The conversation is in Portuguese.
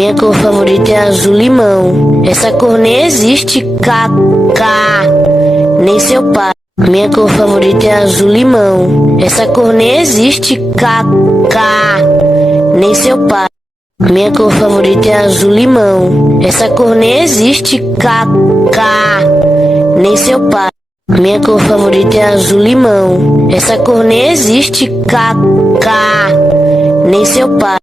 Minha cor favorita é azul limão. Essa cor nem existe, nem seu pai. Minha cor favorita é azul limão. Essa cor nem existe, nem seu pai. Minha cor favorita é azul limão. Essa cor nem existe, nem seu pai. Minha cor favorita é azul limão. Essa cor nem existe, nem seu pai.